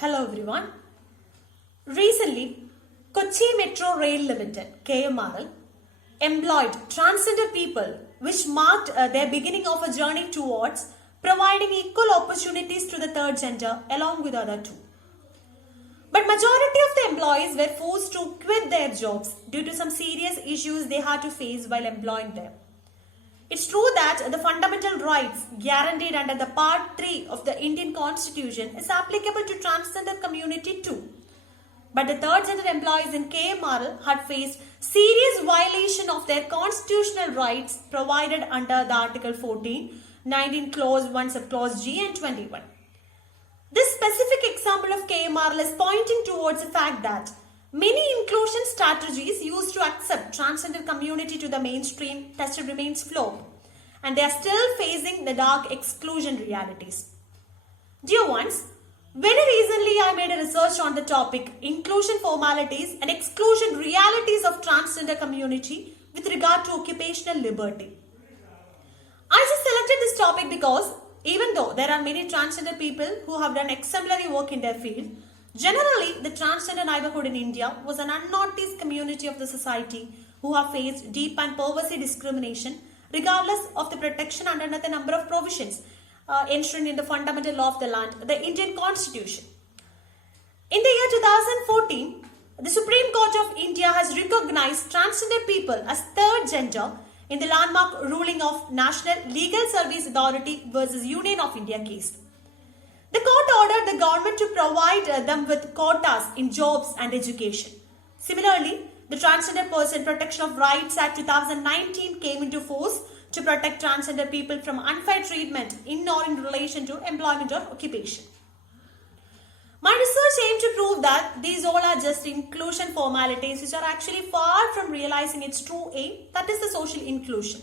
Hello everyone. Recently, Kochi Metro Rail Limited (KMRL) employed transgender people, which marked their beginning of a journey towards providing equal opportunities to the third gender along with other two. But majority of the employees were forced to quit their jobs due to some serious issues they had to face while employing them. It's true that the fundamental rights guaranteed under the Part 3 of the Indian Constitution is applicable to transgender community too. But the third gender employees in KMRL had faced serious violation of their constitutional rights provided under the Article 14, 19 Clause 1 Subclause G and 21. This specific example of KMRL is pointing towards the fact that many inclusion strategies used to accept transgender community to the mainstream tested remains flawed, and they are still facing the dark exclusion realities. Dear ones, very recently I made a research on the topic inclusion formalities and exclusion realities of transgender community with regard to occupational liberty. I just selected this topic because even though there are many transgender people who have done exemplary work in their field, generally, the transgender neighborhood in India was an unnoticed community of the society who have faced deep and pervasive discrimination regardless of the protection under the number of provisions enshrined in the fundamental law of the land, the Indian Constitution. In the year 2014, the Supreme Court of India has recognized transgender people as third gender in the landmark ruling of National Legal Service Authority versus Union of India case. The court ordered the government to provide them with quotas in jobs and education. Similarly, the Transgender Person Protection of Rights Act 2019 came into force to protect transgender people from unfair treatment in or in relation to employment or occupation. My research aimed to prove that these all are just inclusion formalities which are actually far from realizing its true aim, that is the social inclusion.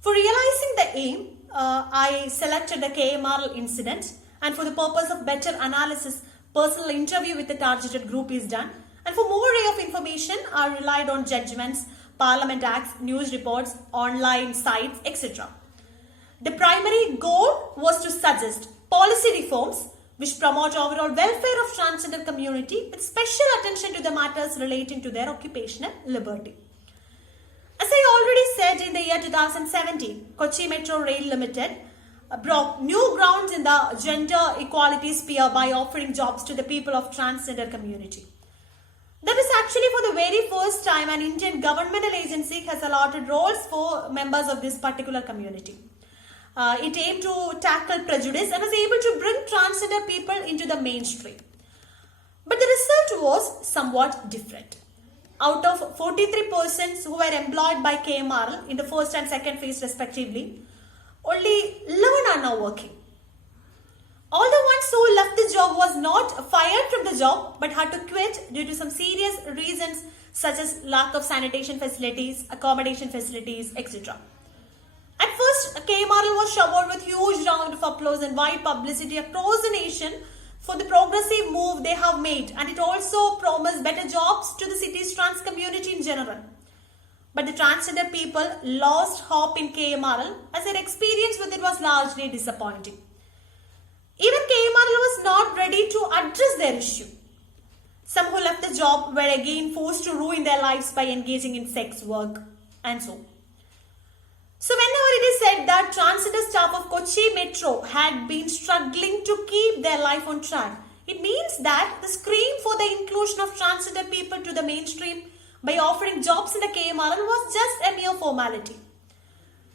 For realizing the aim, I selected the KMRL incident, and for the purpose of better analysis, personal interview with the targeted group is done. And for more array of information, I relied on judgments, Parliament Acts, news reports, online sites, etc. The primary goal was to suggest policy reforms which promote overall welfare of transgender community with special attention to the matters relating to their occupational liberty. As I already said, in the year 2017, Kochi Metro Rail Limited broke new grounds in the gender equality sphere by offering jobs to the people of transgender community. That is actually for the very first time an Indian governmental agency has allotted roles for members of this particular community. It aimed to tackle prejudice and was able to bring transgender people into the mainstream. But the result was somewhat different. Out of 43 persons who were employed by KMRL in the first and second phase respectively, only 11 are now working. All the ones who left the job was not fired from the job but had to quit due to some serious reasons such as lack of sanitation facilities, accommodation facilities, etc. At first, KMRL was showered with huge round of applause and wide publicity across the nation for the progressive move they have made, and it also promised better jobs to the city's trans community in general. But the transgender people lost hope in KMRL as their experience with it was largely disappointing. Even KMRL was not ready to address their issue. Some who left the job were again forced to ruin their lives by engaging in sex work and so on. So whenever it is said that transgender staff of Kochi Metro had been struggling to keep their life on track, it means that the scream for the inclusion of transgender people to the mainstream by offering jobs in the KMRL was just a mere formality.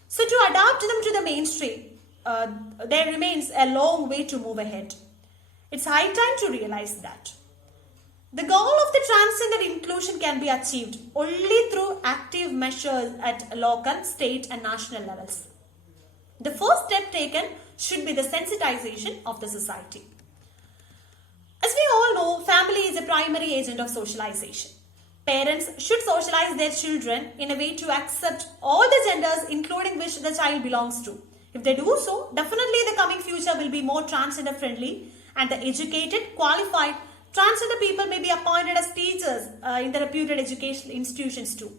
So to adapt them to the mainstream, there remains a long way to move ahead. It's high time to realize that. The goal of the transgender inclusion can be achieved only through active measures at local, state and national levels. The first step taken should be the sensitization of the society. As we all know, family is a primary agent of socialization. Parents should socialize their children in a way to accept all the genders including which the child belongs to. If they do so, definitely the coming future will be more transgender friendly, and the educated, qualified transgender people may be appointed as teachers in the reputed educational institutions too.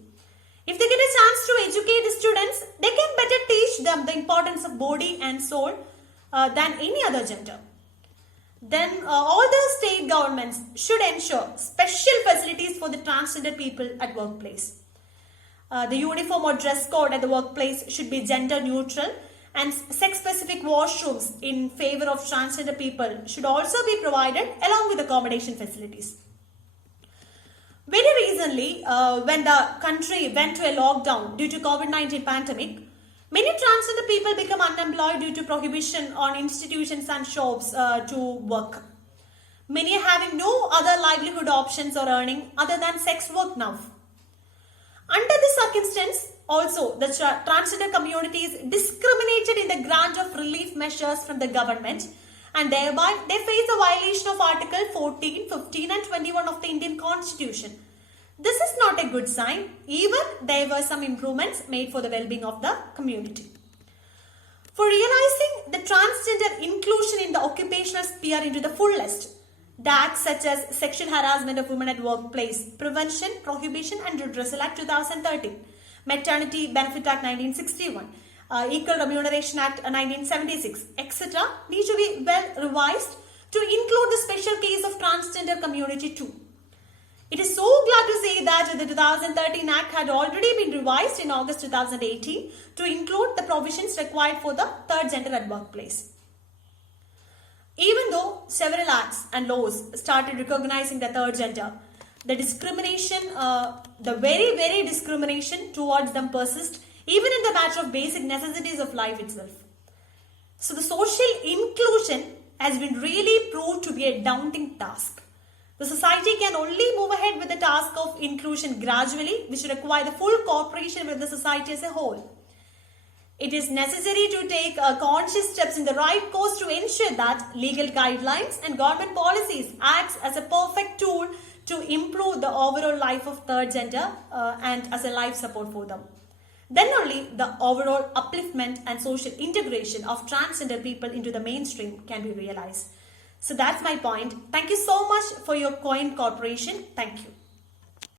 If they get a chance to educate the students, they can better teach them the importance of body and soul than any other gender. then all the state governments should ensure special facilities for the transgender people at workplace. The uniform or dress code at the workplace should be gender neutral, and sex-specific washrooms in favor of transgender people should also be provided along with accommodation facilities. Very recently, when the country went to a lockdown due to COVID-19 pandemic, many transgender people become unemployed due to prohibition on institutions and shops to work. Many are having no other livelihood options or earning other than sex work now. Under this circumstance, also the transgender community is discriminated in the grant of relief measures from the government, and thereby they face a violation of Article 14, 15 and 21 of the Indian Constitution. This is not a good sign, even there were some improvements made for the well-being of the community. For realizing the transgender inclusion in the occupational sphere into the fullest, the acts such as Sexual Harassment of Women at Workplace, Prevention, Prohibition and Redressal Act 2013, Maternity Benefit Act 1961, Equal Remuneration Act 1976, etc. need to be well revised to include the special case of transgender community too. It is so glad to say that the 2013 Act had already been revised in August 2018 to include the provisions required for the third gender at workplace. Even though several acts and laws started recognizing the third gender, the discrimination, the very discrimination towards them persist even in the matter of basic necessities of life itself. So the social inclusion has been really proved to be a daunting task. The society can only move ahead with the task of inclusion gradually, which require the full cooperation with the society as a whole. It is necessary to take conscious steps in the right course to ensure that legal guidelines and government policies acts as a perfect tool to improve the overall life of third gender and as a life support for them. Then only the overall upliftment and social integration of transgender people into the mainstream can be realized. So that's my point. Thank you so much for your kind cooperation. Thank you.